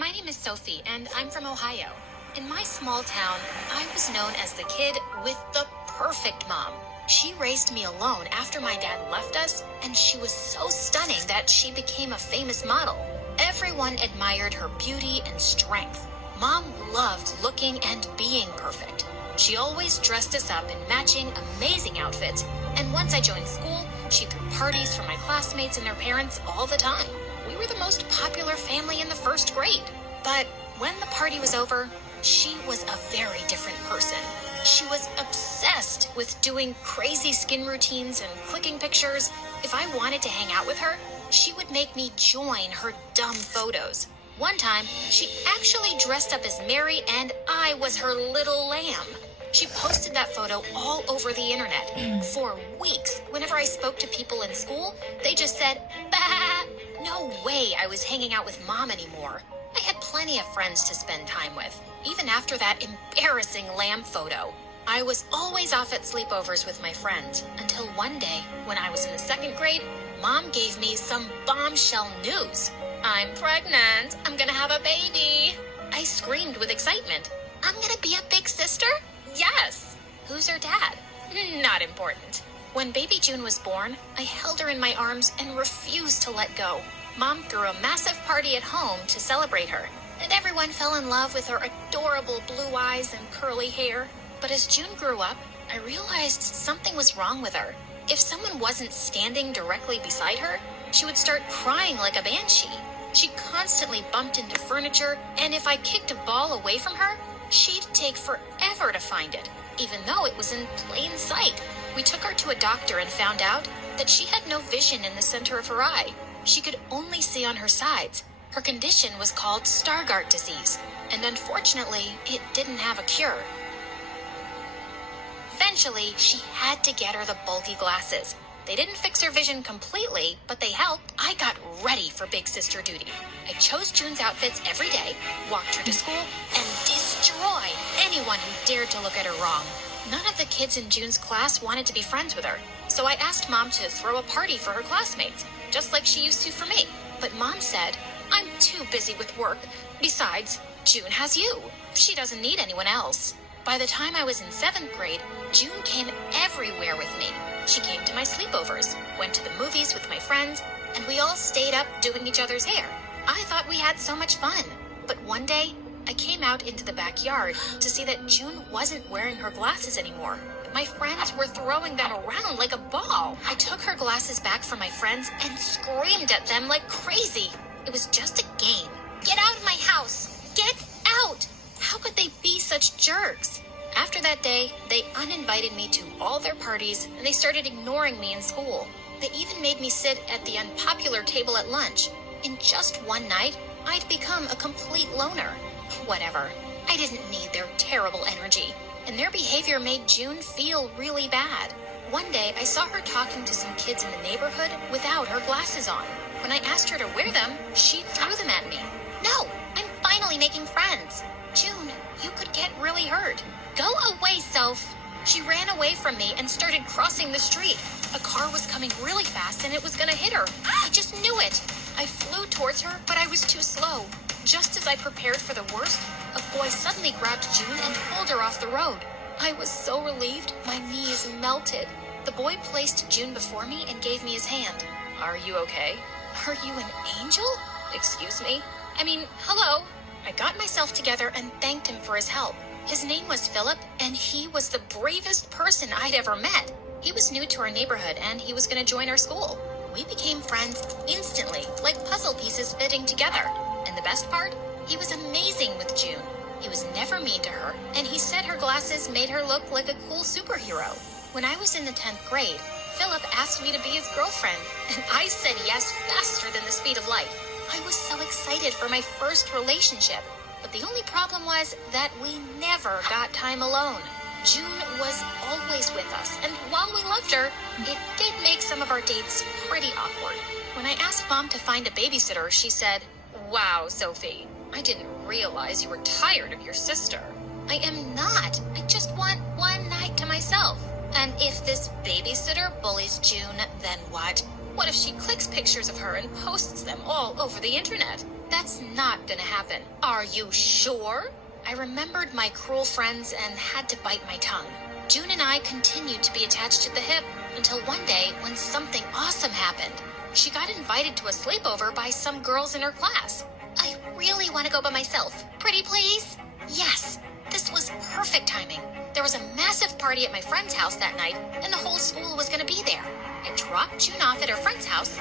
My name is Sophie, and I'm from Ohio. In my small town, I was known as the kid with the perfect mom. She raised me alone after my dad left us, and she was so stunning that she became a famous model. Everyone admired her beauty and strength. Mom loved looking and being perfect. She always dressed us up in matching, amazing outfits, and once I joined school, she threw parties for my classmates and their parents all the time. We were the most popular family in the first grade. But when the party was over, she was a very different person. She was obsessed with doing crazy skin routines and clicking pictures. If I wanted to hang out with her, she would make me join her dumb photos. One time, she actually dressed up as Mary and I was her little lamb. She posted that photo all over the internet. For weeks, whenever I spoke to people in school, they just said, "Bah! No way I was hanging out with Mom anymore." I had plenty of friends to spend time with, even after that embarrassing lamb photo. I was always off at sleepovers with my friends, until one day, when I was in the second grade, Mom gave me some bombshell news. "I'm pregnant. I'm gonna have a baby." I screamed with excitement. "I'm gonna be a big sister?" "Yes." "Who's her dad?" "Not important." When baby June was born, I held her in my arms and refused to let go. Mom threw a massive party at home to celebrate her, and everyone fell in love with her adorable blue eyes and curly hair. But as June grew up, I realized something was wrong with her. If someone wasn't standing directly beside her, she would start crying like a banshee. She constantly bumped into furniture, and if I kicked a ball away from her, she'd take forever to find it, even though it was in plain sight. We took her to a doctor and found out that she had no vision in the center of her eye. She could only see on her sides. Her condition was called Stargardt disease, and unfortunately, it didn't have a cure. Eventually, she had to get her the bulky glasses. They didn't fix her vision completely, but they helped. I got ready for big sister duty. I chose June's outfits every day, walked her to school, and destroyed anyone who dared to look at her wrong. None of the kids in June's class wanted to be friends with her, so I asked Mom to throw a party for her classmates, just like she used to for me. But Mom said, "I'm too busy with work. Besides, June has you. She doesn't need anyone else." By the time I was in 7th grade, June came everywhere with me. She came to my sleepovers, went to the movies with my friends, and we all stayed up doing each other's hair. I thought we had so much fun. But one day, I came out into the backyard to see that June wasn't wearing her glasses anymore. My friends were throwing them around like a ball. I took her glasses back from my friends and screamed at them like crazy. It was just a game. "Get out of my house! Get out!" How could they be such jerks? After that day, they uninvited me to all their parties, and they started ignoring me in school. They even made me sit at the unpopular table at lunch. In just one night, I'd become a complete loner. Whatever. I didn't need their terrible energy, and their behavior made June feel really bad. One day, I saw her talking to some kids in the neighborhood without her glasses on. When I asked her to wear them, she threw them at me. "No, I'm finally making friends." "June, you could get really hurt." "Go away, Soph." She ran away from me and started crossing the street. A car was coming really fast and it was gonna hit her. I just knew it. I flew towards her, but I was too slow. Just as I prepared for the worst, a boy suddenly grabbed June and pulled her off the road. I was so relieved, my knees melted. The boy placed June before me and gave me his hand. "Are you okay?" "Are you an angel?" "Excuse me?" Hello." I got myself together and thanked him for his help. His name was Philip, and he was the bravest person I'd ever met. He was new to our neighborhood, and he was going to join our school. We became friends instantly, like puzzle pieces fitting together. And the best part? He was amazing with June. He was never mean to her, and he said her glasses made her look like a cool superhero. When I was in the 10th grade, Philip asked me to be his girlfriend, and I said yes faster than the speed of light. I was so excited for my first relationship, but the only problem was that we never got time alone. June was always with us, and while we loved her, it did make some of our dates pretty awkward. When I asked Mom to find a babysitter, she said, "Wow, Sophie, I didn't realize you were tired of your sister." "I am not. I just want one night to myself." "And if this babysitter bullies June, then what?" What if she clicks pictures of her and posts them all over the internet? That's not gonna happen. Are you sure? I remembered my cruel friends and had to bite my tongue. June and I continued to be attached at the hip until one day when something awesome happened. She got invited to a sleepover by some girls in her class. I really want to go by myself. Pretty please? Yes, this was perfect timing. There was a massive party at my friend's house that night, and the whole school was going to be there. I dropped June off at her friend's house